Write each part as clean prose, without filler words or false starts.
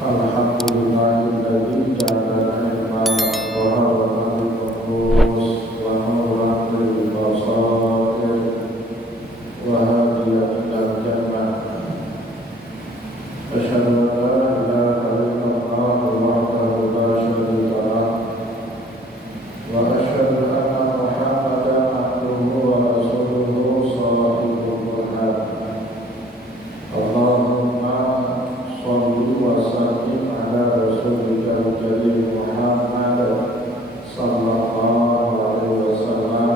Alhamdulillahilladzi ja'ala ilma dhaharan lil-nufus wa nuran lil-basair wa hadiyan ilal jannah. Asyhadu an la ilaha illallah wahdahu la syarika lah wa asyhadu anna Muhammadan abduhu wa rasuluhu shallallahul Qur'an. Allahumma shalli wa sallim ala rasulika karim Muhammad sallallahu alaihi wasallam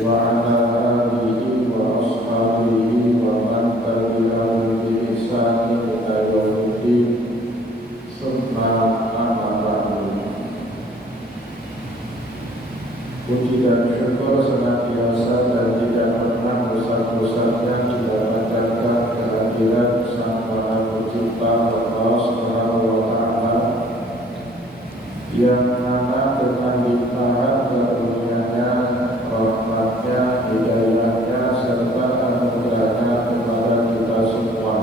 wa ala alihi wa ashabihi wa man tabi'ahum bi ihsan ila yaumiddin. Summa amma ba'du. Puji dan syukur senantiasa dan tidak pernah bosan-bosannya kita panjatkan kehadirat Sang Maha Pencipta Allah Subhanahu wa Ta'ala, yang mana dengan limpahan karunia-Nya, rahmat-Nya, hidayah-Nya, serta anugerah-Nya kepada kita semua,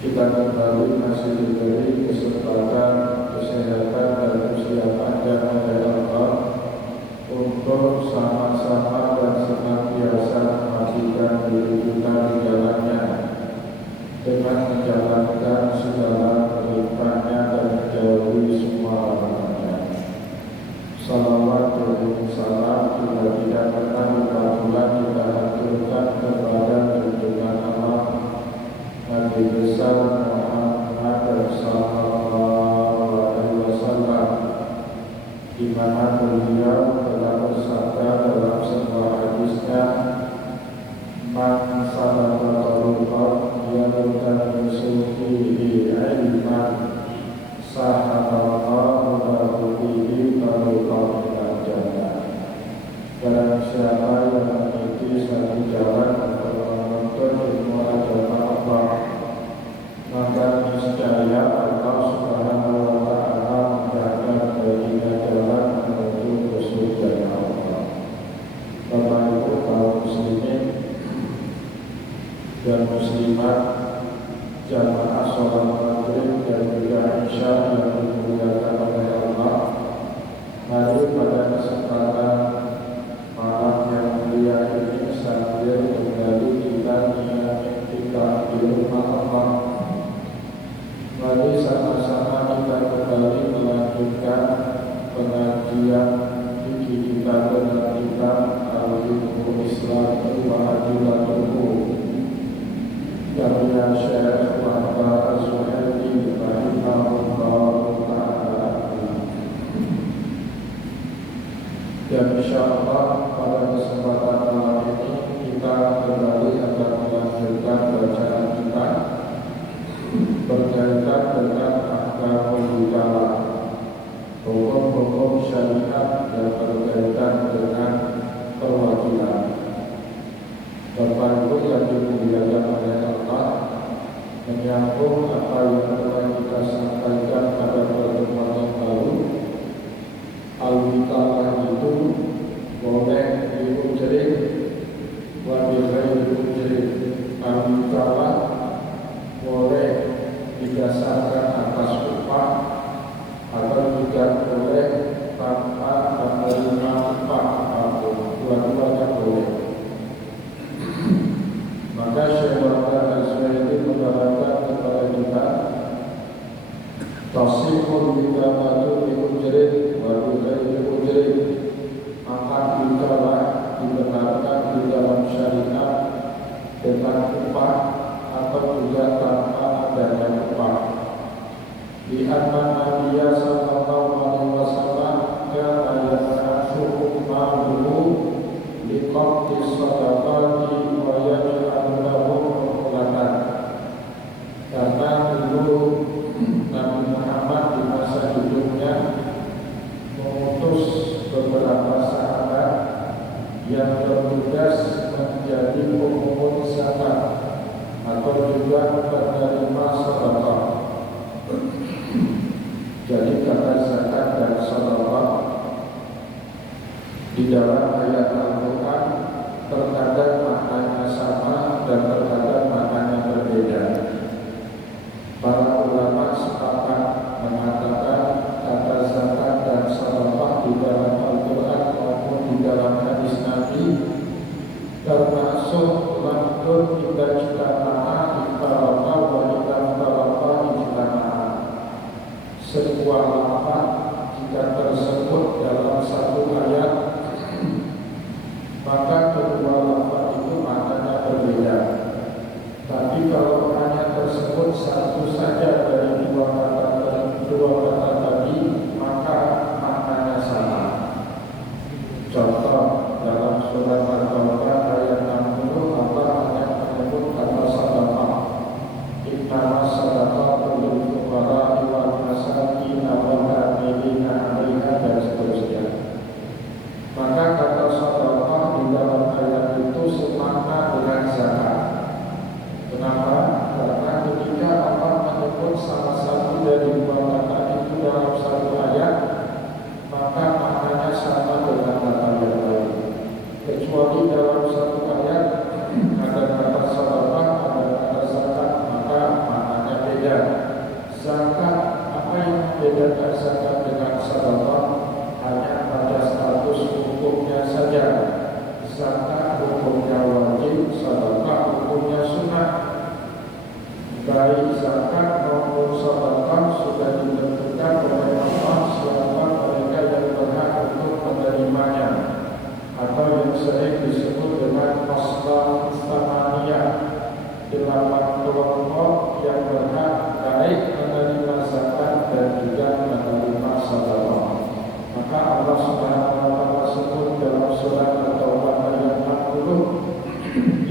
kita kembali masih diberi kesempatan, kesehatan, dan usia panjang oleh Allah untuk sama-sama dan senantiasa memastikan diri kita di jalannya dengan menjalankan segala perintahnya dan menjauhi semua larangannya. Salawat dan salam juga tidak pernah lupa kita haturkan kepada junjungan Allah Nabi besar Muhammad sallallahu alaihi wasallam, di mana beliau telah bersabda dalam sebuah hadisnya, "Man salaka tariqan yaltamisu fihi ilman, sahalallahu lahu bihi tariqan ilal jannah." Barang siapa yang meniti satu jalan untuk menuntut ilmu agama Allah, maka niscaya Allah Subhanahu wa Ta'ala menjaga baginya jalan menuju ke surga Allah. Bapak Ibu kaum muslimin dan muslimat, jamaah sholat maghrib dan juga isya yang dimuliakan oleh Allah, mari pada kesempatan malam yang mulia ini sambil kembali kita di rumah Allah, mari sama-sama kita kembali melanjutkan pengajian fikih kita dengan kitab Al-Fiqhul Islam wa Adillatuhu karya Syekh Wahbah Az-Zuhaili rahimahullahu ta'ala. Dan insyaallah pada kesempatan malam ini kita kembali akan melanjutkan bacaan kita berkaitan dengan ahkamul wilayah, hukum-hukum syariat yang berkaitan dengan perwakilan. Bapak Ibu yang dimuliakan oleh Allah, menyambung apa yang telah kita sampaikan pada pertemuan yang lalu, al-wilayah itu boleh diujri wa bighairi ujri. Al-wilayah boleh didasarkan atas upah atau juga boleh tanpa menerima upah apapun, dua-duanya boleh. Maka Syekh Wahbah Az-Zuhaili mengatakan kepada kita, tasihul wilayatu bi ujrin wa bighairi ujrin. Maka wilayah dibenarkan di dalam syariat dengan upah atau juga tanpa adanya upah. Di anna Nabiya sallallahu alaihi wasallam kana ya'ashu ma'luhu liqabdi sadaqati wa yaj'alu lahu uqlatan. Karena dulu Nabi Muhammad di masa hidupnya mengutus beberapa sahabat yang bertugas menjadi pemungut zakat atau juga penerima sedekah. Jadi kata zakat dan sedekah di dalam ayat Al-Quran terkadang maknanya sama dan terkadang maknanya berbeda. ijtama'a iftaraqa wa idza iftaraqa ijtama'a. Sebuah lafaz jika tersebut dalam satu ayat, maka kedua lafaz itu maknanya berbeda. Tapi kalau hanya tersebut satu saja dari dua kata tadi, maka maknanya sama. Contoh dalam surat Al-Baqarah ayat 60, Allah hanya menyebut kata sadaqah. Innama sadaqatu lil fuqara'i wal masakin wal amilina 'alaiha dan seterusnya. Maka kata sadaqah di dalam ayat itu semakna dengan zakat. Kenapa? Karena ketika Allah menyebut salah satu dari dua kata itu dalam satu ayat, maka maknanya sama dengan kata yang lain. Kecuali dalam satu ayat ada kata sadaqah, ada kata zakat, maka maknanya beda. Zakat, apa yang membedakan zakat dengan sadaqah? Hanya pada status hukumnya saja. Zakat hukumnya wajib, sadaqah hukumnya sunnah. Baik zakat maupun sedekah sudah ditentukan oleh Allah siapa mereka yang berhak untuk menerimanya, atau yang sering disebut dengan masalah istamaniyah, 8 kelompok yang berhak baik menerima zakat dan juga menerima sedekah. Maka Allah Subhanahu wa taala sebut dalam surat At-Taubah ayat 60,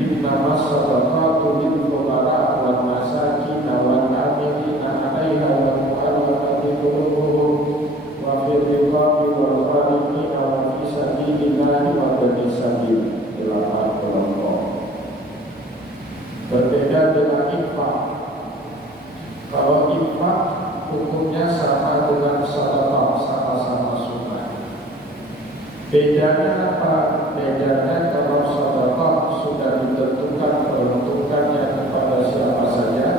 Innama sadaqatu lil fuqara wal masakin wal amilina 'alaiha wal mu'allafati qulubuhum wa fil riqabi wal gharimina wa fi sabilillahi wa bani sabil. 8 kelompok. Berbeda dengan infak. Kalau infak hukumnya sama dengan sedekah, sama-sama sunnah. Bedanya apa? Bedanya kalau sedekah sudah ditentukan peruntukannya kepada siapa saja,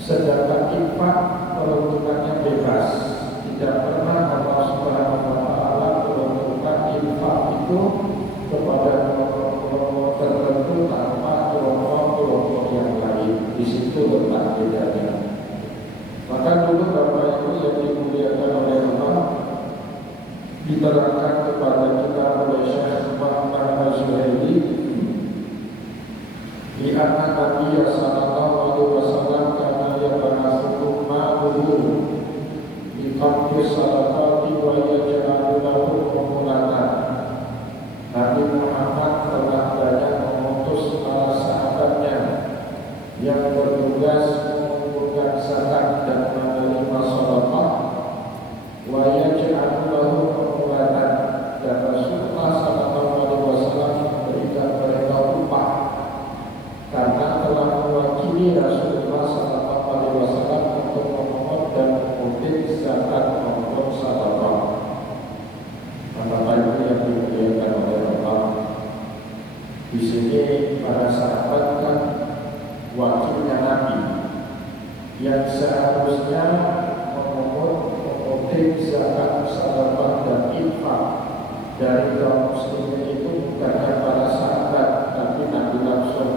sedangkan infak peruntukannya bebas. Tidak pernah Allah Subhanahu wa taala peruntukan infak itu kepada kelompok tertentu tanpa kelompok yang lain. Di situ letak bedanya. Maka dulu Bapak Ibu yang dimuliakan oleh Allah, diterangkan kepada kita oleh Syekh Muhammad Az-Zuhaili di anak Nabi sallallahu alaihi wasallam karena ia berasal ma'uhu di kampus salafati wa yaj'alu lahu umuratan. Nabi Muhammad telah banyak mengutus para sahabatnya yang bertugas mengumpulkan zakat dan menerima sedekah, wa yaj'alu lahu umuratan, dan Rasulullah sallallahu alaihi wasallam memberikan mereka upah karena telah mewakili Rasulullah sallallahu alaihi wasallam untuk memohon dan mengutip zakat maupun sedekah. Bapak Ibu yang dimuliakan oleh Allah, di sini para sahabat kan wakilnya Nabi yang seharusnya memohon mengutip zakat, sedekah dan infak dari kaum muslimin itu bukannya para sahabat, tapi Nabi langsung.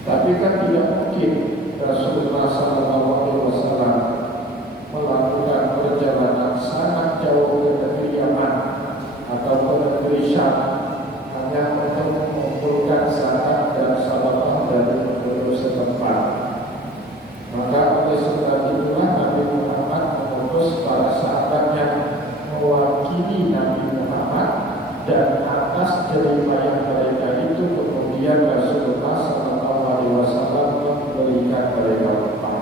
Tapi kan tidak mungkin Rasulullah SAW melakukan perjalanan sangat jauh ke negeri Yaman atau ke negeri Syam hanya untuk mengumpulkan zakat dan sedekah dari penduduk setempat. Maka oleh sebab itulah Nabi Muhammad mengutus para sahabatnya mewakili Nabi Muhammad, dan atas jeripayah mereka itu kemudian Rasulullah SAW memberikan mereka upah.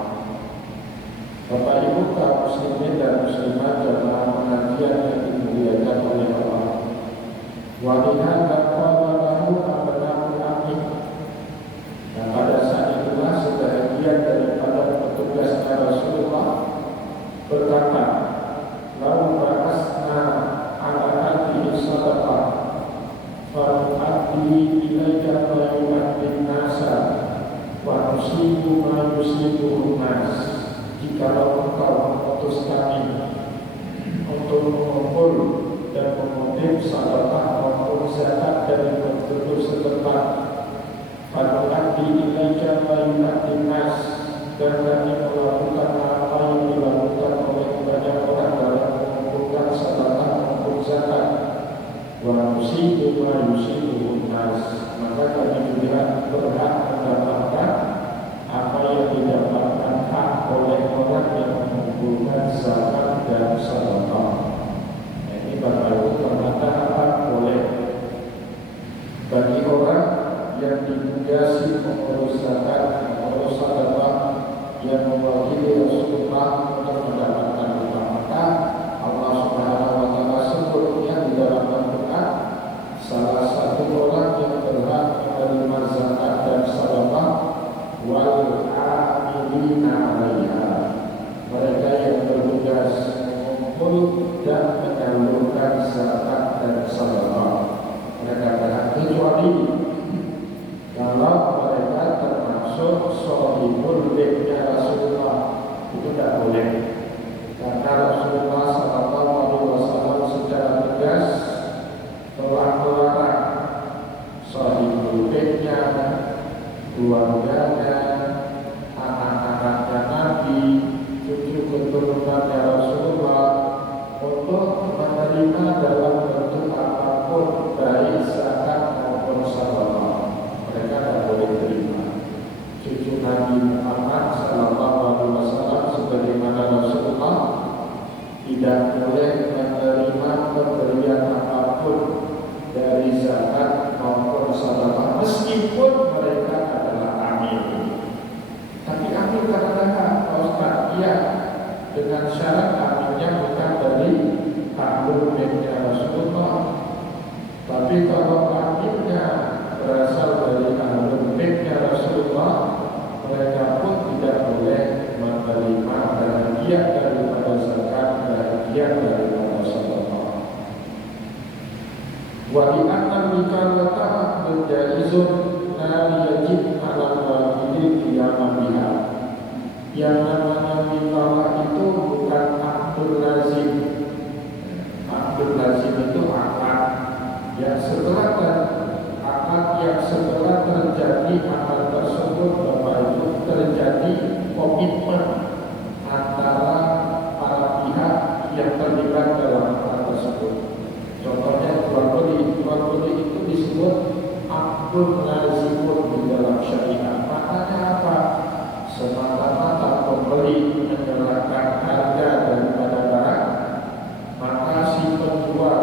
Bapak Ibu kaum muslimin dan muslimat jamaah pengajian yang dimuliakan oleh Allah, walihada qala lahu abna'ul amin. Dan pada saat itulah sebagian daripada petugasnya Rasulullah berkata, lau ba'asna ala hadhihi sadaqah fa'addi ilaika ma yu'addin nasa wa nusibu ma yusibuhun nas. Jikalau engkau mengutus kami untuk mengumpul dan mengutip sedekah maupun zakat dari penduduk setempat, Fanu'addi ilaika ma yu'addi nas, dan kami melakukan apa yang dilakukan oleh banyak orang dalam mengumpulkan sedekah maupun zakat. Wa nusibu ma yusibu nas, maka kami juga berhak mendapatkan apa yang didapatkan hak oleh orang yang mengumpulkan zakat dan sedekah. Ini Bapak Ibu ternyata hak boleh bagi orang yang ditugasi mengurus zakat, mengurus sedekah, yang mewakili Rasulullah untuk mendapatkan upah. Maka Allah Subhanahu wa taala sebutnya di dalam Al-Qur'an, salah satu orang yang berhak menerima zakat dan sedekah wal 'amilina 'alaiha, mereka yang bertugas mengumpul dan menyalurkan zakat dan sedekah. Mereka berhak, kecuali kalau mereka termasuk shahibul baitnya Rasulullah, itu tidak boleh. Karena Rasulullah SAW secara tegas telah melarang shahibul baitnya, keluarganya, anak-anaknya Nabi, cucu keturunannya Rasulullah untuk menerima dalam bentuk apapun, baik zakat maupun sedekah. Mereka tidak boleh terima. Cucu Nabi Muhammad SAW sebagaimana Rasulullah tidak boleh menerima pemberian apapun dari zakat maupun sedekah, meskipun mereka adalah amil. Tapi amil kadang-kadang Ustaz, iya, dengan syarat amilnya bukan dari ahlul baitnya Rasulullah. Tapi kalau amilnya berasal dari ahlul baitnya Rasulullah, mereka pun tidak boleh menerima bagian daripada zakat, bagian daripada sedekah. Wa inna bikalata berjaizun la yajib ala wajib qiyam biha. Yang namanya bikalah itu bukan akdul lazim. Akdul lazim itu akad yang setelah terjadi akad tersebut, Bapak Ibu, terjadi komitmen antara para pihak yang terlibat dalam akad tersebut. Contohnya jual beli itu disebut akdul lazimun di dalam syariat. Maknanya apa? Semata-mata pembeli menyerahkan harga daripada barang, maka si penjual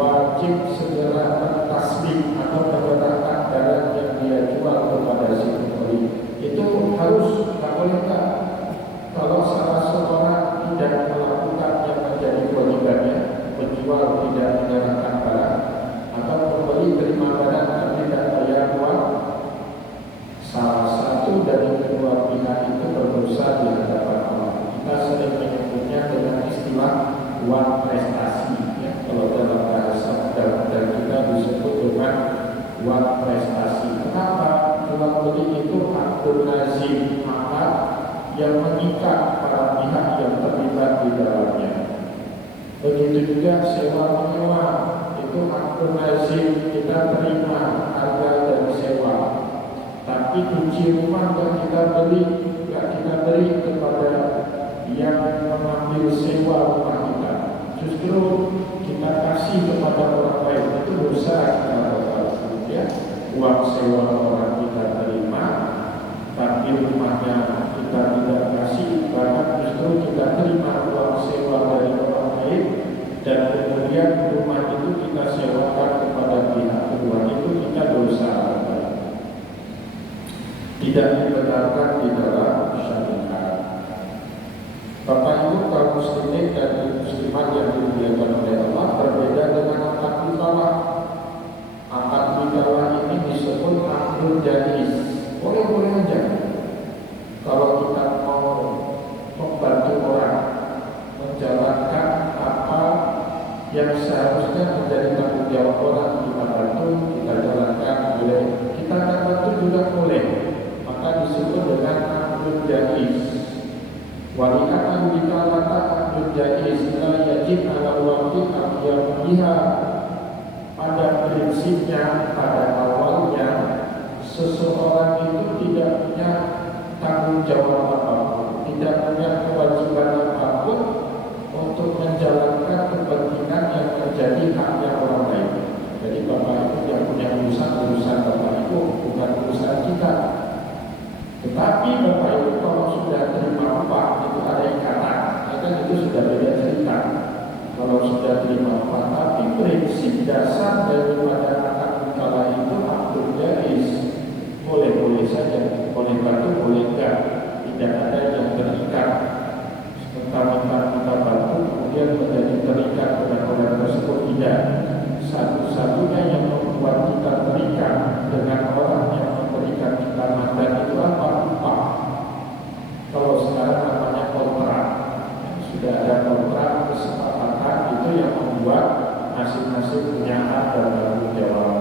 wajib segera mentasbih atau menyerahkan barang yang dia jual kepada si pembeli. Itu harus, tak boleh tak. Kalau salah seorang tidak melakukan yang menjadi kewajibannya, penjual tidak menyerahkan barang atau pembeli terima barang tapi tidak bayar uang, salah satu dari kedua pihak itu berdosa di hadapan Allah. Kita sering menyebutnya dengan istilah uang prestasi, ya. Kalau dalam bahasa dan kita disebut dengan uang prestasi. Kenapa? Jual beli itu akdul lazim, akad yang mengikat para pihak yang terlibat di dalamnya. Begitu juga sewa menyewa, itu akdul lazim, kita terima harga dan sewa. Tapi kunci rumah tidak kita beri kepada yang mengambil sewa rumah kita. Justru kita kasih kepada orang lain, itu dosa kita berlaku, ya. Uang sewa orang kita terima, tapi rumahnya kita tidak kasih, bahkan justru kita terima uang sewa dari orang lain dan kemudian rumah itu kita sewakan kepada pihak kedua, itu kita dosa. Tidak dibenarkan di dalam syariat. Bapak Ibu kaum muslimin dan muslimat yang dimuliakan oleh Allah, berbeda dengan akad bikalah. Akad bikalah ini disebut akdul jaiz. Boleh-boleh aja. Kalau kita mau membantu orang menjalankan apa yang seharusnya menjadi tanggung jawab orang, kita bantu, kita jalankan, boleh. Kita tak bantu juga boleh. Maka disebut dengan akdul jaiz. Wali'atan bikalata akdul jaiz la yajib ala waqti al-qiyam biha. Pada prinsipnya, pada awalnya seseorang itu tidak punya tanggung jawab apapun, tidak punya kewajiban apapun untuk menjalankan kepentingan yang menjadi haknya orang lain. Jadi Bapak Ibu yang punya urusan Bapak Ibu bukan urusan kita. Tetapi Bapak Ibu kalau sudah terima upah itu ada ikatan, ya kan itu sudah beda cerita. Kalau sudah terima upah, tapi prinsip dasar daripada akad mukalla itu akad jaiz, boleh-boleh saja, boleh bantu, boleh enggak, tidak ada yang terikat. Mentang-mentang kita bantu kemudian menjadi terikat dengan orang tersebut, tidak. Satu-satunya yang membuat kita terikat dengan orang yang memberikan kita mandat itu apa? Upah. Kalau sekarang namanya kontrak, sudah ada kontrak kesepakatan, itu yang membuat masing-masing punya hak dan tanggung jawab.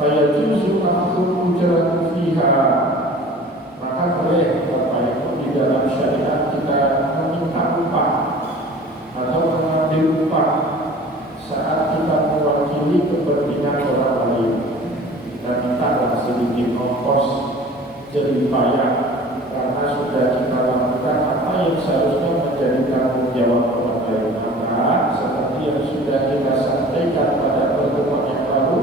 Fayajuzu akhdhu ujratu fiha, maka boleh Bapak Ibu di dalam syariat kita meminta upah atau mengambil upah saat kita mewakili kepentingan orang lain. Kita minta sedikit ongkos jerih payah karena sudah kita lakukan apa yang seharusnya menjadi tanggung jawab orang lain. Maka seperti yang sudah kita sampaikan pada pertemuan yang lalu,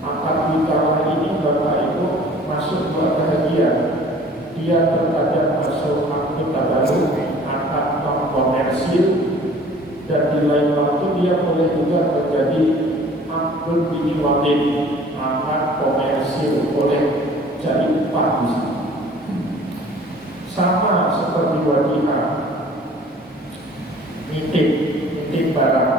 akad nikah ini Bapak Ibu masuk dua bahagian. Dia terkadang masuk akad baru, akad komersil, dan di lain waktu dia boleh juga menjadi akad diwadin, akad komersil, boleh jadi upah di sini. Sama seperti wadihah, nitip barang.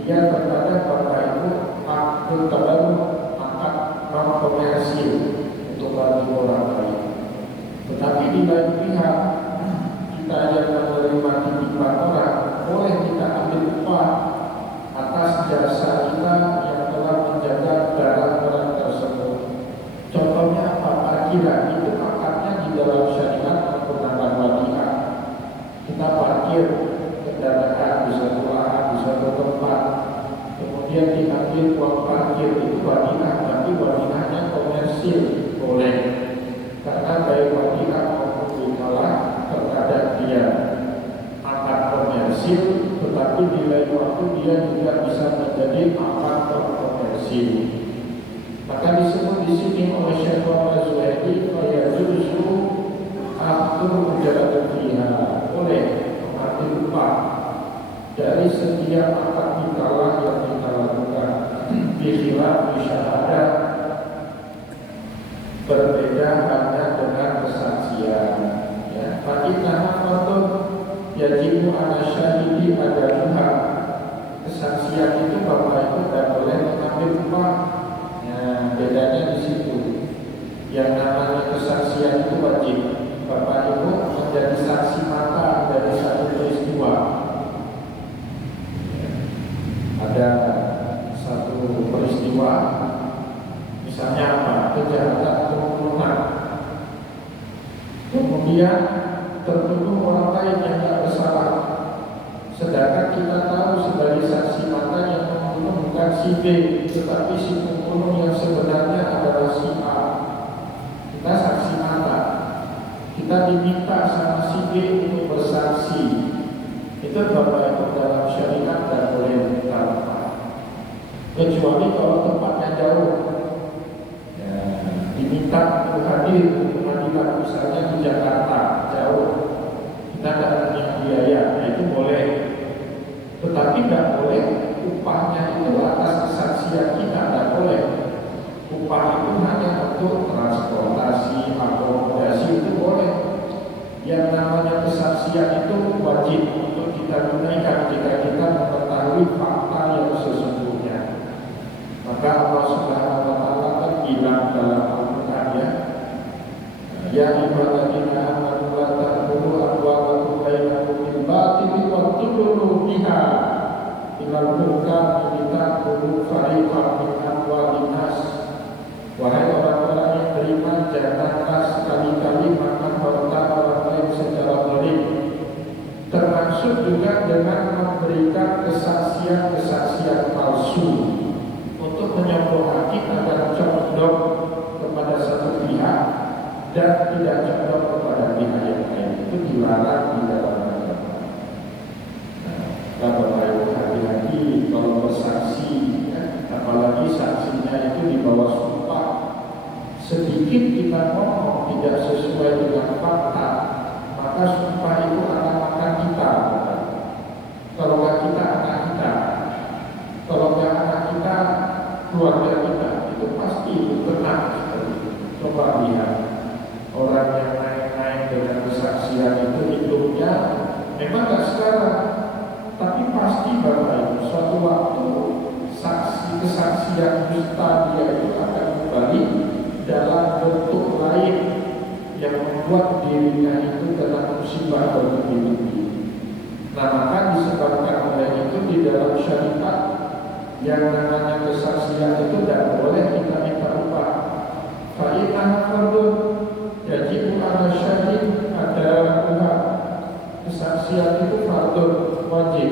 Dia terkadang Bapak Ibu akad baru, akad non komersil untuk bagi orang lain. Tetapi di lain pihak kita yang menerima titipan orang, boleh kita ambil upah atas jasa kita yang telah menjaga barang orang tersebut. Contohnya apa? Parkiran itu akadnya di dalam syariat menggunakan wadihah. Kita parkir kendaraan di suatu lahan, di suatu tempat, kemudian diambil uang parkir, itu wadihah, tapi wadihahnya komersil, boleh. Karena baik wadihah maupun wikalah terkadang dia akad komersil, tetapi di lain waktu dia juga bisa menjadi akad komersil. Maka disebut di sini oleh Syekh Muhammad Zuhairi, fayajuzu akhdhu ujratan fiha, boleh mengambil upah dari setiap akad nikah yang kita lakukan. Bikhilaf syahadat, berbeda hanya dengan kesaksian. Ya, fa'innaha fardun yajibu ala syahidi adaluha. Kesaksian itu Bapak Ibu tidak boleh mengambil upah. Nah, bedanya di situ. Yang namanya kesaksian itu wajib. Bapak Ibu menjadi saksi mata dari satu peristiwa. Ada satu peristiwa, misalnya apa? Kejahatan pembunuhan. Kemudian tertuduh orang lain yang tidak bersalah. Sedangkan kita tahu sebagai saksi mata yang membunuh bukan si B, tetapi si pembunuh yang sebenarnya adalah si A. Kita saksi mata. Kita diminta sama si B untuk bersaksi. Itu Bapak Ibu dalam syariat dan boleh minta upah. Kecuali kalau tempatnya jauh. Ya, diminta untuk hadir di pengadilan misalnya di Jakarta, jauh. Kita tidak punya biaya, itu boleh. Tetapi tidak boleh upahnya itu atas kesaksian kita, tidak boleh. Upah itu hanya untuk transportasi, akomodasi, itu boleh. Yang namanya kesaksian itu wajib untuk kita tunaikan jika kita mengetahui fakta yang sesungguhnya. Maka Allah Subhanahu wa Ta'ala kan bilang dalam Al-Quran, ya ibadina amanu la ta'kulu amwalakum bainakum bil batili wa tudlu biha ilal hukam litakulu fariqan min amwalin nas. Wahai orang-orang yang beriman, janganlah sekali-kali makan harta orang lain secara zalim, termasuk juga dengan memberikan kesaksian-kesaksian palsu untuk menyembuh hati agar condong dan tidak condong kepada pihak yang lain itu dilarang di dalam agama. Nah, Bapak Ibu hati-hati kalau bersaksi, ya, apalagi saksinya itu di bawah sumpah. Sedikit kita ngomong tidak sesuai dengan fakta, maka sumpah itu akan makan kita. Kalau nggak kita, anak kita. Kalau nggak anak kita, keluarga kita. Itu pasti kena. Coba lihat orang yang naik-naik dengan kesaksian itu hidupnya memang nggak sekarang, tapi pasti Bapak Ibu suatu waktu kesaksian dusta dia itu akan kembali dalam bentuk lain yang membuat dirinya itu kena musibah bertubi-tubi. Nah, maka disebabkan oleh itu di dalam syariat yang namanya kesaksian itu tidak boleh kita minta upah. Fa'inah fardun yajibu ala syahid ada upah. Kesaksian itu fardun, wajib.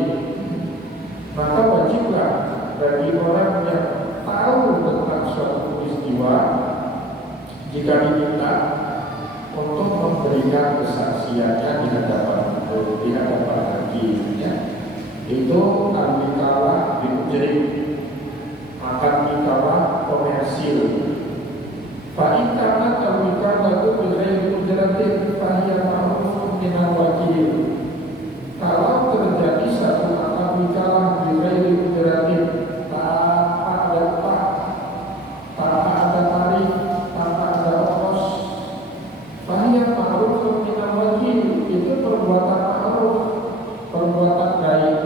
Maka wajiblah bagi orang yang tahu tentang suatu peristiwa jika diminta untuk memberikan kesaksiannya di hadapan hakimnya, itu al-wikalah bil-ujri, akan wikalah komersil. Fa'in kana al-wikalah itu bil-ghairi ujratin fahiya ma'rufun minal wakil. Kalau terjadi satu akad wikalah bil-ghairi ujratin, tanpa ada upah, tanpa ada tarif, tanpa ada ongkos, fahiya ma'rufun minal wakil, itu perbuatan ma'ruf, perbuatan baik.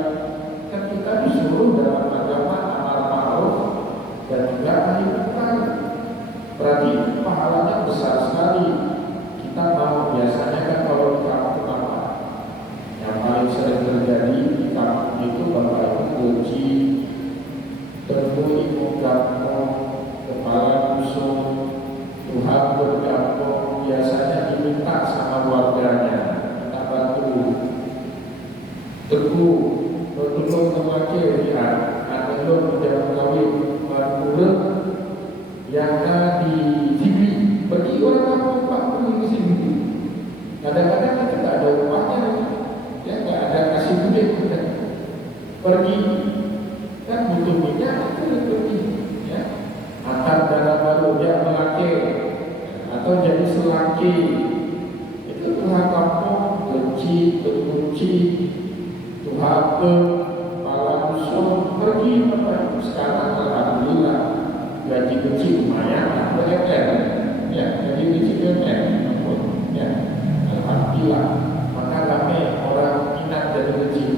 Kan kita disuruh dalam agama amal ma'ruf dan juga nahi munkar. Berarti pahalanya besar sekali. Kita mau biasanya kan kalau di kampung apa yang paling sering terjadi di kampung itu Bapak Ibu kunci, temui kampung, kepala dusun, Tuhan berkampung, biasanya diminta sama warganya, kita bantu. Teguh, bertolong mewakil dia, ada lo tidak mengawin berkurang yang di TV, pergi orang kampung Pak pergi ke sini. Kadang-kadang kita tak ada upahnya, ya tak ada kasih duit, pergi, kan butuh minyak itu pergi, ya. Antar dana baru dia mewakil atau jadi selaki, itu Tuhan kampung kunci Tuhan kepala dusun pergi Bapak Ibu. Sekarang alhamdulillah gaji kecil lumayan, UMR, ya gaji kecil UMR, ya alhamdulillah. Maka kami orang minat dari kecil.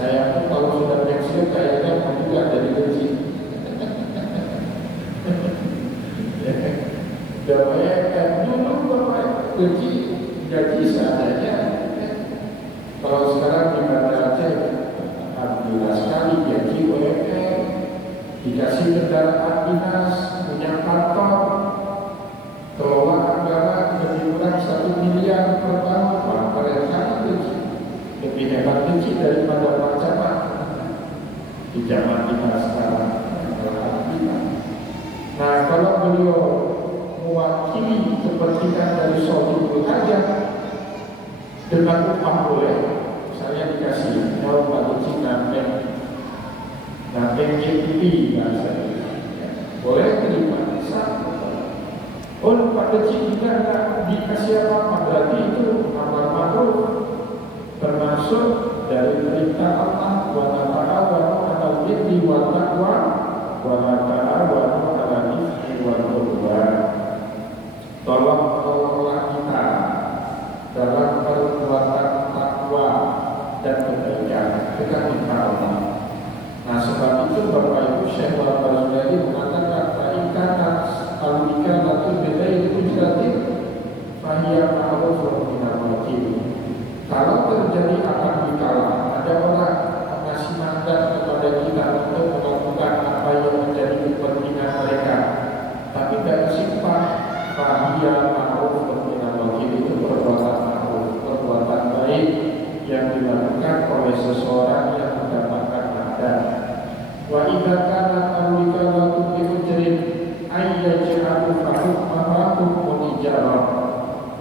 Saya pun kalau sudah pensiun kayaknya mau juga dari kecil. Gapanya dulu Bapak kecil gaji seadanya. Kalau sekarang di Banda Aceh, alhamdulillah sekali gaji UMR, dikasih kendaraan dinas, punya kantor, kelola anggaran lebih kurang 1 miliar per tahun. Keren sekali kecil, lebih hebat kecil daripada Pak Camat di zaman kita sekarang. Alhamdulillah. Nah, kalau beliau mewakili kepentingan dari Saudul Hajat dengan upah boleh, misalnya dikasih mau Pak Kecil nampeng JPP bahasa boleh terima, bisa. Oh Pak Kecil juga tidak dikasih apa-apa, berarti itu amal ma'ruf, termasuk dari perintah Allah wa ta'awanu 'alal birri wat taqwa wa la ta'awanu 'alal itsmi wal 'udwan. Tolong-tolonglah kita dalam perbuatan takwa dan kebaikan dengan minta Allah. Nah sebab itu Bapak Ibu Syekh Muhammad Zuhairi mengatakan fa'inkan al-wika latu bidai ujratin fahiyya ma'rufun minal wakil. Kalau terjadi akad wikalah, ada orang mengasih mandat kepada kita untuk melakukan apa yang menjadi kepentingan mereka, tapi tidak kasih upah, fahiyya ma'rufun minal wakil, itu perbuatan ma'ruf, perbuatan baik yang dilakukan oleh seseorang yang mendapatkan mandat. Wa idza kana al-wikalatu bi ujrin ay yaj'alu hukmahu ijarah.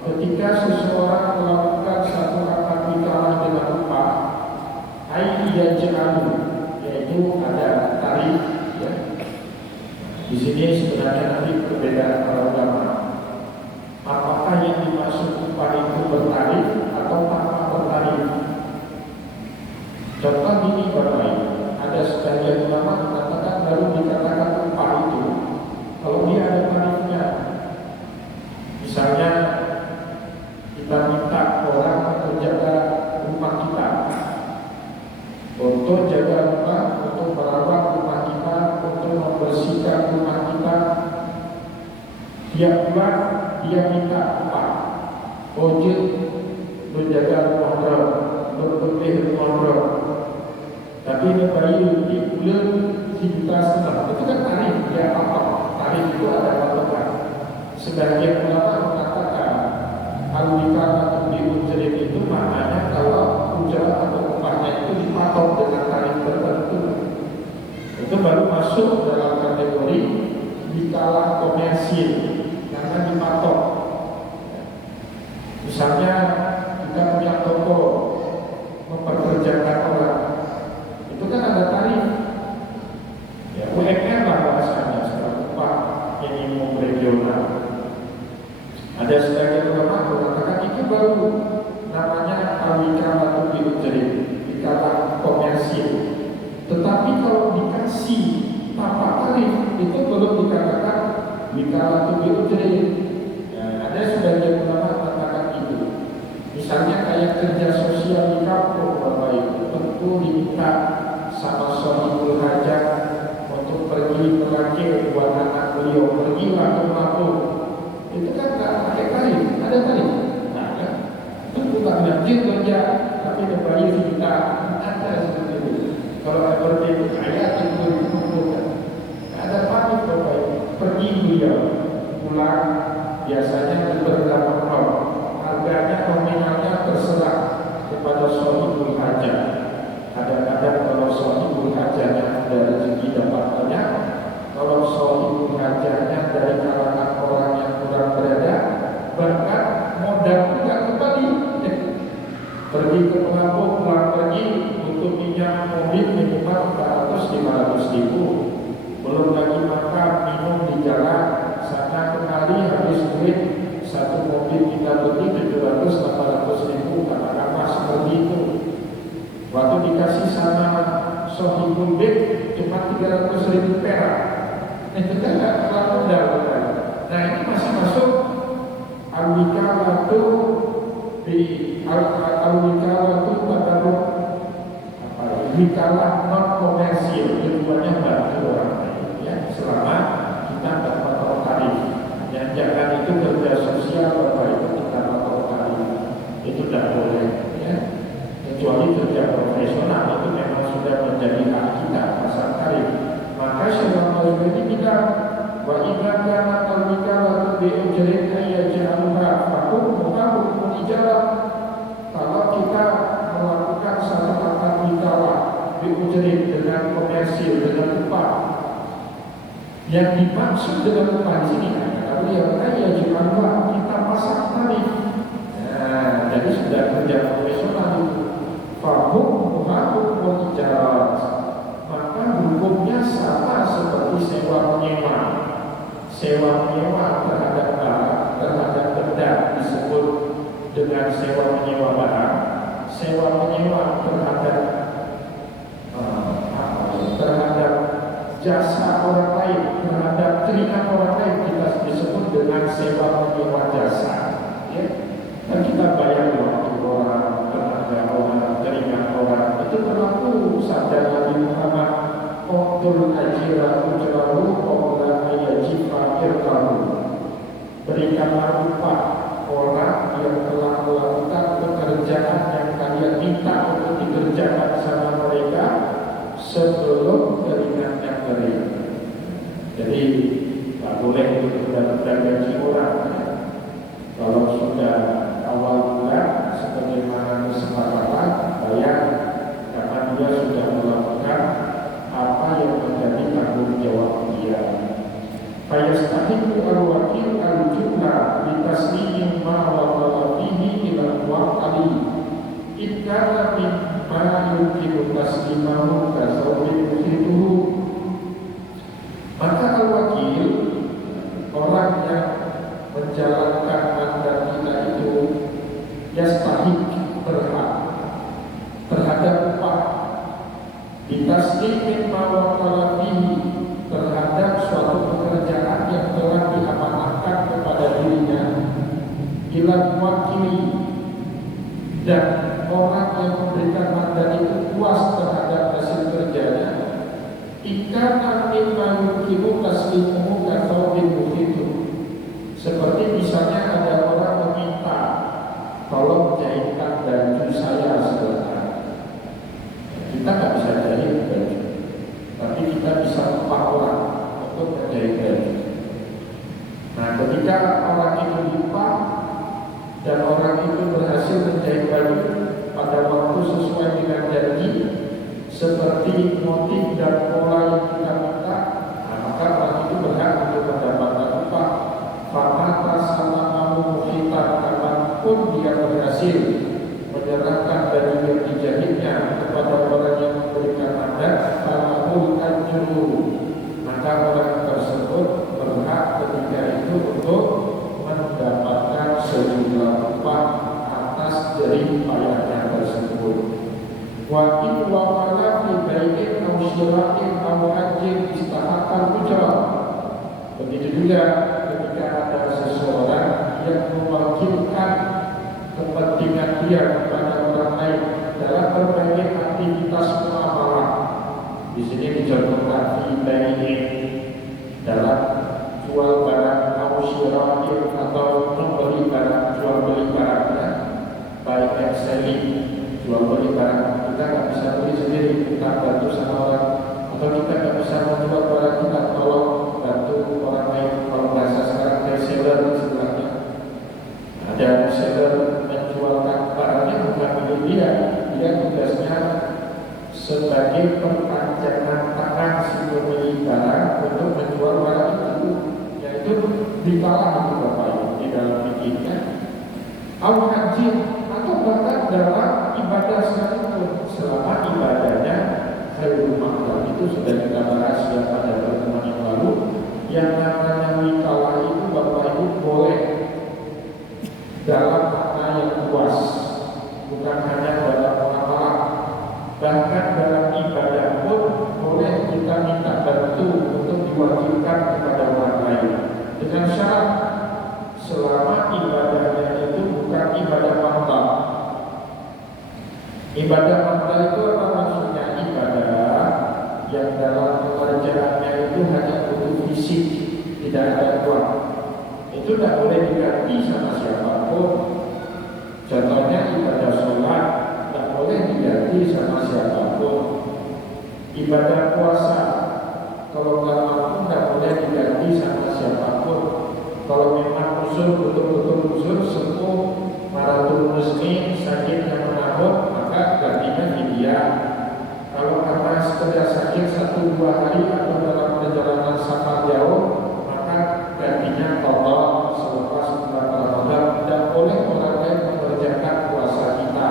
ketika seseorang melakukan satu akad wikalah dengan upah, ia ja'alu, yaitu ada tarif, ya. Di sini sebenarnya nanti perbedaan para ulama. Apakah yang dimaksud upah itu bertarif atau tanpa bertarif? Contoh ini Bapak, ada sebagian ulama mengatakan baru dikatakan upah itu kalau dia ada tarifnya. Misalnya kita minta orang menjaga rumah kita, untuk jaga rumah, untuk merawat rumah kita, untuk membersihkan rumah kita. Tiap bulan dia minta upah, ojek menjaga rumah, berbelih rumah. Tapi bayi di bulan 1,5 itu kan tarif, dia apa? Tarif itu ada patokan. Sebagian ulama mengatakan al-wikalah diujrin itu maknanya kalau ujaran atau upahnya itu dipatok dengan tarif tertentu, itu baru masuk dalam kategori wikalah komersil karena dipatok. Misalnya kita punya toko memperkerjakan orang, itu kan ada tarif, ya UMR lah bahasanya, sekarang upah minimum regional. Ada sebagian ulama mengatakan itu baru namanya al-wikalah diujrin, wikalah komersil. Tetapi kalau dikasih tanpa tarif itu belum dikatakan wikalah diujrin. Ya, ada sebagian ulama mengatakan itu. Misalnya kayak kerja sosial di kampung, Bapak Ibu, tentu diminta sama sohibul hajat untuk pergi merakit buat anak beliau, pergilah ke kampung. Itu kan nggak pakai tarif, ada tarif. Nah, ya, itu bukan berarti kerja, tapi kembali kita ada seperti itu. Kalau seperti itu kaya itu dibutuhkan. Ada tarif, Bapak Ibu. Pergi beliau, pulang biasanya beberapa tahun. Harganya nominalnya terserah kepada sohibul hajat. Kadang-kadang kalau sohibul hajatnya ada rezeki dapat banyak, kalau sohibul hajatnya dari kalangan orang yang kurang berada, bahkan modal juga kembali. Pergi ke pengapung, pulang pergi, untuk minyak mobil minimal 400-500 ribu. Belum lagi makan, minum di jalan, sana kemari habis duit, satu mobil kita beli 700-800 ribu, katakanlah seperti itu. Waktu dikasih sama sohibul bid cuma 300 ribu perak. Itu kan tidak terlalu modal. Nah, ini masih masuk al-wikalah itu di al-wikalah itu pada wikalah non komersil, tujuannya bantu orang lain, ya, selama kita dapat tarif. Dan jangan itu kerja sosial Bapak Ibu kita dapat tarif, itu tidak boleh, ya. Kecuali kerja profesional itu memang sudah menjadi hak kita pasar tarif. Maka selama ini kita wajibkan al-wikalah diujrin ayyajaluha hukum ijarah. Kalau kita melakukan satu akad wikalah diujrin dengan komersil, dengan upah, yang dimaksud dengan upah di sini kalau yang ayyajaluha kita pasang tarif. Nah, jadi sudah kerja profesional itu. Hukum ijarah, maka hukumnya sama seperti sewa menyewa. Sewa menyewa terhadap barang, terhadap benda disebut dengan sewa menyewa barang. Sewa menyewa terhadap jasa orang lain, terhadap keringat orang lain kita disebut dengan sewa menyewa jasa. Ya, dan kita bayar waktu orang, tenaga orang, keringat orang. Itu berlaku sabda Nabi Muhammad, "Qul ajira ujrahu qabla ayyajifa irqahu." Berikanlah upah orang yang telah melakukan pekerjaan yang kalian minta untuk dikerjakan sama mereka sebelum keringatnya kering. Jadi tak boleh menunda-nunda gaji orang. Kalau sudah awal bulan sebagaimana kesepakatan bayar, karena dia sudah melakukan apa yang menjadi tanggung jawab dia. Fayastahiqu al-wakil al-jumlah bitaslimin ma kana mimma yumkinu taslimahu kasawin muhituhu, maka al-wakil, orang yang menjalankan mandat kita itu, yastahik, berhak terhadap upah ditaslimin mawakala fihi, terhadap suatu pekerjaan yang telah diamanahkan kepada dirinya, ilan wakili, dan orang yang memberikan mandat itu puas terhadap hasil kerjanya, ikana mimma yumkinu taslimuhu kasawin muhitu, seperti misalnya ada orang meminta, tolong jahitkan baju saya sebentar. Kita nggak bisa jahit baju, tapi kita bisa upah orang untuk menjahit baju. Nah, ketika orang itu diupah dan orang itu berhasil menjahit baju pada waktu sesuai dengan janji, seperti motif dan pola yang kita minta, nah, maka orang itu berhak untuk mendapatkan upah. Famata sama kamu kita kapanpun dia berhasil menyerahkan baju yang dijahitnya kepada orang yang memberikan mandat, falahul ajru, maka orang tersebut berhak ketika itu untuk mendapatkan sejumlah upah atas jerih payahnya tersebut. Wa in waqala fi bai'in aw syira'in aw hajjin istahaqal ujrah. Begitu juga ketika ada seseorang yang mewakilkan kepentingan dia kepada orang lain dalam berbagai aktivitas muamalah. Di sini dicontohkan fi bai'in, dalam jual barang aw syira'in, atau membeli barang, jual beli barangnya, buy and selling, jual beli barang. Kita nggak bisa beli sendiri, kita bantu sama orang, atau kita nggak bisa menjual barang kita, tolong bantu orang lain. Kalau bahasa sekarang reseller istilahnya, ada reseller menjualkan barangnya bukan milik dia, dia tugasnya sebagai perpanjangan tangan si pemilik barang untuk menjual barang itu, yaitu dikalah itu Bapak di dalam fikihnya. Al haji, atau bahkan dalam ibadah sekalipun, selama ibadahnya khairul makhluk, itu sudah kita bahas ya pada pertemuan yang lalu. Yang namanya wikalah itu Bapak Ibu boleh dalam makna yang luas, bukan hanya dalam muamalah, bahkan dalam ibadah pun boleh kita minta bantu untuk diwakilkan kepada orang lain, dengan syarat selama ibadahnya itu bukan ibadah mahdoh. Ibadah mahdoh itu apa maksudnya? Ibadah yang dalam pengerjaannya itu hanya butuh fisik, tidak ada uang. Itu tidak boleh diganti sama siapapun. Contohnya ibadah sholat tidak boleh diganti sama siapapun. Ibadah puasa, kalau nggak mampu tidak boleh diganti sama siapapun. Kalau memang usul betul-betul usul sepuh maratul muslim sakit yang menahun, maka gantinya dia. Kalau karena sekedar sakit 1-2 hari atau dalam perjalanan safar jauh, maka gantinya total selepas bulan Ramadan. Tidak boleh orang lain mengerjakan puasa kita.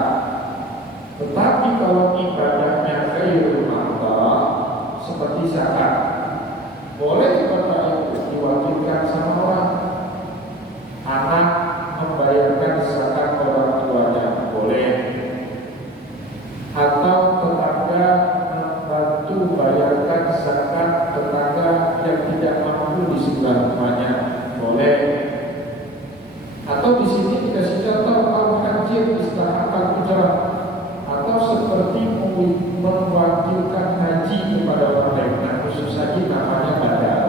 Tetapi kalau ibadahnya khairul mahdoh seperti zakat, boleh Bapak Ibu diwakilkan sama orang. Anak membayarkan zakat orang tuanya, boleh. Atau tetangga membantu bayarkan zakat tetangga yang tidak mampu di sebelah rumahnya, boleh. Atau di sini dikasih contoh al-hajjir istahaqal ujrah, atau seperti mewakilkan haji kepada orang lain. Nah, khusus haji namanya badal.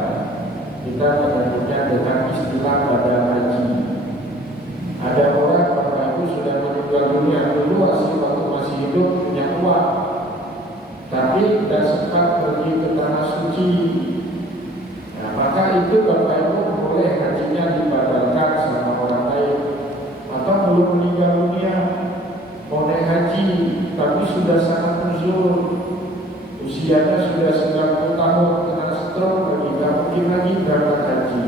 Kita menyebutnya dengan istilah badal haji. Ada orang Bapak Ibu sudah meninggal dunia, dulu waktu masih hidup punya uang, tapi tidak sempat pergi ke tanah suci. Nah, maka itu Bapak Ibu boleh hajinya dibadalkan sama orang lain. Atau belum meninggal dunia, mau naik haji, tapi sudah sangat uzur, usianya sudah 90 tahun, kena stroke, tidak mungkin lagi berangkat haji.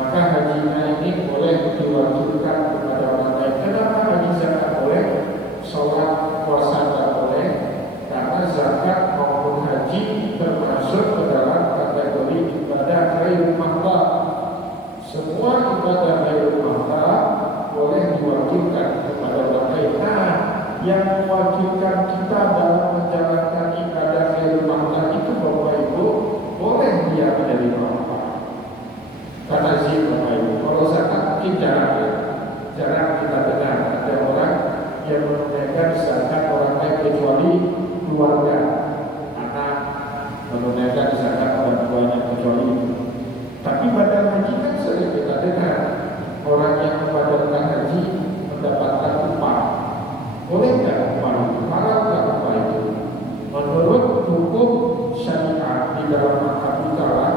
Maka hajinya ini boleh diwakilkan kepada orang lain. Kenapa haji zakat boleh? Sholat yang mewakilkan kita dalam menjalankan ibadah di rumah Allah itu Bapak Ibu boleh dia menerima upah. Karena sih Bapak Ibu, kalau zakat mungkin jarang kita dengar ada orang yang menunaikan zakat orang lain kecuali keluarga, anak menunaikan zakat orang tuanya kecuali itu. Tapi pada haji kan sering kita dengar orang yang membatalkan haji mendapatkan upah. Boleh nggak upah itu? Halal nggak upah itu? Menurut hukum syariat di dalam Al-Quran,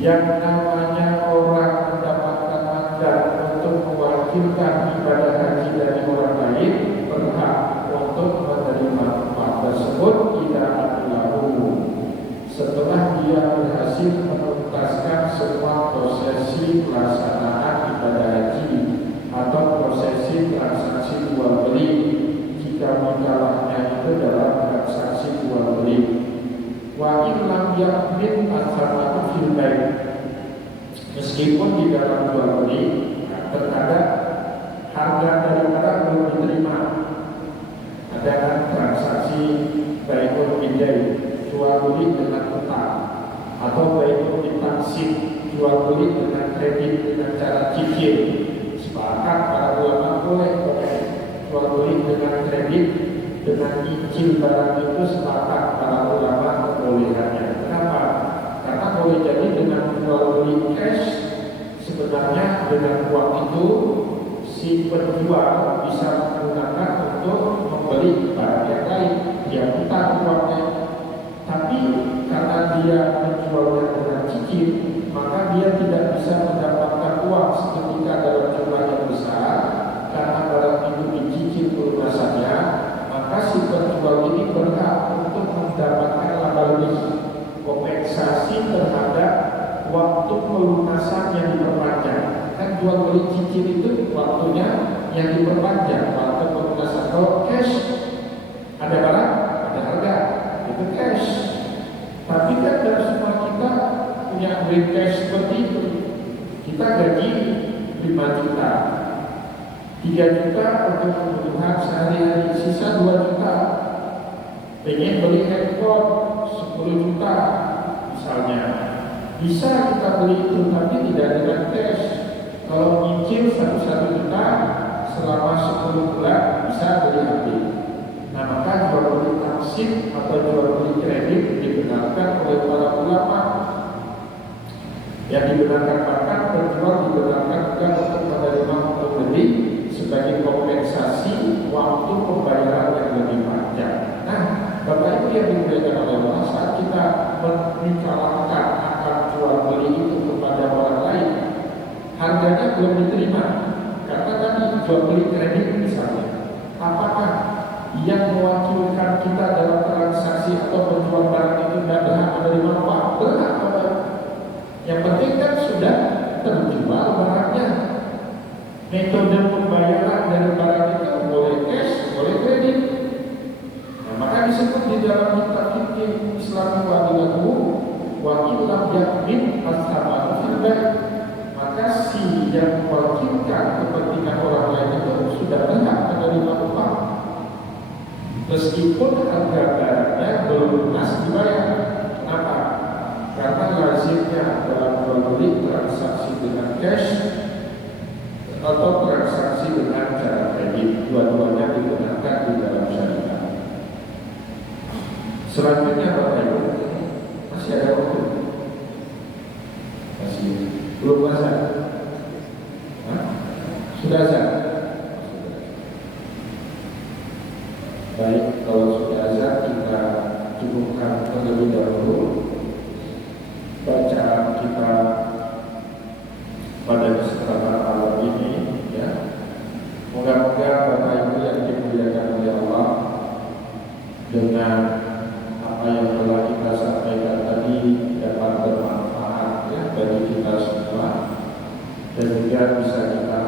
yang namanya orang mendapatkan mandat untuk mewakilkan ibadah haji dari orang lain berhak untuk menerima upah tersebut tidak adillahu setelah dia berhasil menuntaskan semua prosesi pelaksanaan ibadah haji atau prosesi transaksi jual beli jika makalahnya itu dalam transaksi jual beli. Wa in lam yakmin asaratu fil baik, meskipun di dalam jual beli terkadang harga daripada belum diterima. Ada kan transaksi baikun bidai, jual beli dengan utang, atau baikun ditaksir, jual beli dengan kredit dengan cara cicil. Sepakat para ulama boleh jual beli dengan kredit dengan cicil barang itu, sepakat para ulama kebolehannya. Kenapa? Karena boleh jadi dengan jual beli cash, sebenarnya dengan uang itu si penjual bisa menggunakan untuk membeli barang yang lain, dia utang uangnya. Tapi karena dia menjualnya dengan cicil, maka dia tidak bisa mendapatkan uang seketika dalam jumlah yang besar. Karena barang itu dicicil pelunasannya, maka si penjual ini berhak untuk mendapatkan laba lebih, kompensasi terhadap waktu pelunasan yang diperpanjang. Kan jual beli cicil itu waktunya yang diperpanjang, waktu pelunasan. Kalau cash ada barang, ada harga, itu cash. Tapi kan dari semua kita punya duit cash seperti itu. Kita gaji 5 juta, 3 juta untuk kebutuhan sehari-hari, sisa 2 juta. Pengen beli handphone 10 juta misalnya, bisa kita beli itu, tapi tidak dengan cash. Kalau nyicil 1 juta selama 10 bulan bisa beli habis. Nah, maka jual beli taksir atau jual beli kredit dibenarkan oleh para ulama. Yang dibenarkan bahkan penjual dibenarkan juga untuk menerima untuk beli sebagai kompensasi waktu pembayaran yang lebih panjang. Nah, Bapak Ibu yang dimuliakan oleh Allah, saat kita menyikalahkan akan jual beli itu kepada orang lain, harganya belum diterima karena tadi jual beli kredit misalnya. Apakah yang mewakilkan kita dalam transaksi atau penjual barang itu tidak berhak menerima upah? Berhak, Bapak. Yang penting kan sudah terjual barangnya. Metode pembayaran dari barang itu boleh cash, boleh kredit. Nah, maka disebut di dalam kitab fikih Islam wadilahu wa illam yakmin as-sama'u fil baik. Maka si yang mewakilkan kepentingan orang lain itu sudah berhak menerima upah, meskipun harga barangnya belum lunas dibayar. Kenapa? Karena lazimnya dalam jual beli transaksi dengan cash atau transaksi dengan cara kredit, dua-duanya digunakan di dalam syariat. Selanjutnya Bapak Ibu, masih ada waktu? Masih belum azan? Sudah azan? Baik, kalau sudah azan kita cukupkan terlebih dahulu bacaan kita pada kesempatan malam ini, ya. Moga-moga Bapak Ibu yang dimuliakan oleh Allah, dengan apa yang telah kita sampaikan tadi dapat bermanfaat ya bagi kita semua, dan juga bisa kita